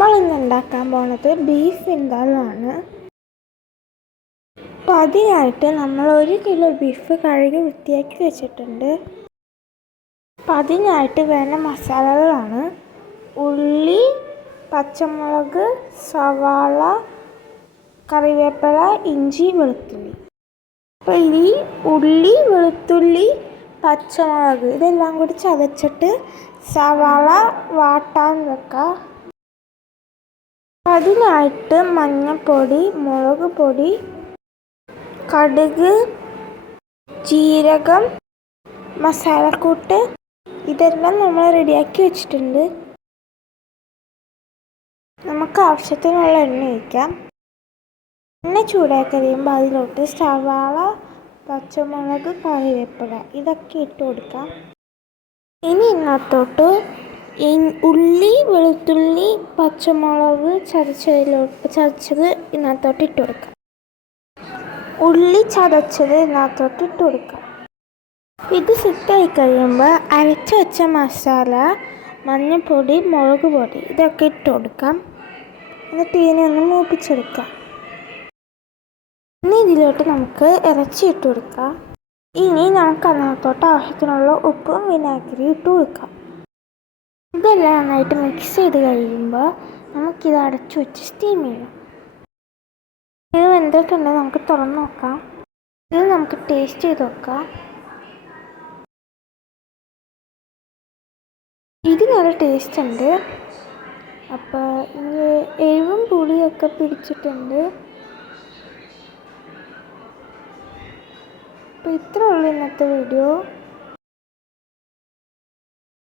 നമ്മളിന്ന് ഉണ്ടാക്കാൻ പോണത് ബീഫ് വിന്താളമാണ്. അപ്പോൾ അതിനായിട്ട് നമ്മൾ 1 കിലോ ബീഫ് കഴുകി വൃത്തിയാക്കി വെച്ചിട്ടുണ്ട്. അപ്പോൾ അതിനായിട്ട് വേണ്ട മസാലകളാണ് ഉള്ളി, പച്ചമുളക്, സവാള, കറിവേപ്പില, ഇഞ്ചി, വെളുത്തുള്ളി. അപ്പോൾ ഈ ഉള്ളി, വെളുത്തുള്ളി, പച്ചമുളക് ഇതെല്ലാം കൂടി ചതച്ചിട്ട് സവാള വാട്ടാൻ വെക്കുക. അതിനായിട്ട് മഞ്ഞൾപ്പൊടി, മുളക് പൊടി, കടുക്, ജീരകം, മസാലക്കൂട്ട് ഇതെല്ലാം നമ്മൾ റെഡിയാക്കി വെച്ചിട്ടുണ്ട്. നമുക്ക് ആവശ്യത്തിനുള്ള എണ്ണ ഒഴിക്കാം. എണ്ണ ചൂടായി കഴിയുമ്പോൾ അതിലോട്ട് സവാള, പച്ചമുളക്, കറിവേപ്പില ഇതൊക്കെ ഇട്ട് കൊടുക്കാം. ഇനി ഇതിനകത്തോട്ട് ഉള്ളി, വെളുത്തുള്ളി, പച്ചമുളക് ചതച്ചത് ഇതിനകത്തോട്ട് ഇട്ട് കൊടുക്കാം. ഉള്ളി ചതച്ചത് ഇതിനകത്തോട്ട് ഇട്ട് കൊടുക്കാം. ഇത് സെറ്റായി കഴിയുമ്പോൾ അരച്ച് വെച്ച മസാല, മഞ്ഞൾപ്പൊടി, മുളക് പൊടി ഇതൊക്കെ ഇട്ട് കൊടുക്കാം. എന്നിട്ട് ഇതിനെ ഒന്ന് മൂപ്പിച്ചെടുക്കാം. ഇനി ഇതിലോട്ട് നമുക്ക് ഇറച്ചി ഇട്ട് കൊടുക്കാം. ഇനി നമുക്ക് അതിനകത്തോട്ട് ആവശ്യത്തിനുള്ള ഉപ്പും വിനാഗിരിയും ഇട്ട് കൊടുക്കാം. ഇതെല്ലാം നന്നായിട്ട് മിക്സ് ചെയ്ത് കഴിയുമ്പോൾ നമുക്കിത് അടച്ചു വെച്ച് സ്റ്റീം ചെയ്യാം. ഇത് വെന്തിട്ടുണ്ടെങ്കിൽ നമുക്ക് തുറന്ന് നോക്കാം. ഇത് നമുക്ക് ടേസ്റ്റ് ചെയ്ത് നോക്കാം. ഇത് നല്ല ടേസ്റ്റ് ഉണ്ട്. അപ്പോൾ ഇത് എരിവും പുളിയൊക്കെ പിടിച്ചിട്ടുണ്ട്. അപ്പോൾ ഇത്രയേ ഉള്ളൂ ഇന്നത്തെ വീഡിയോ.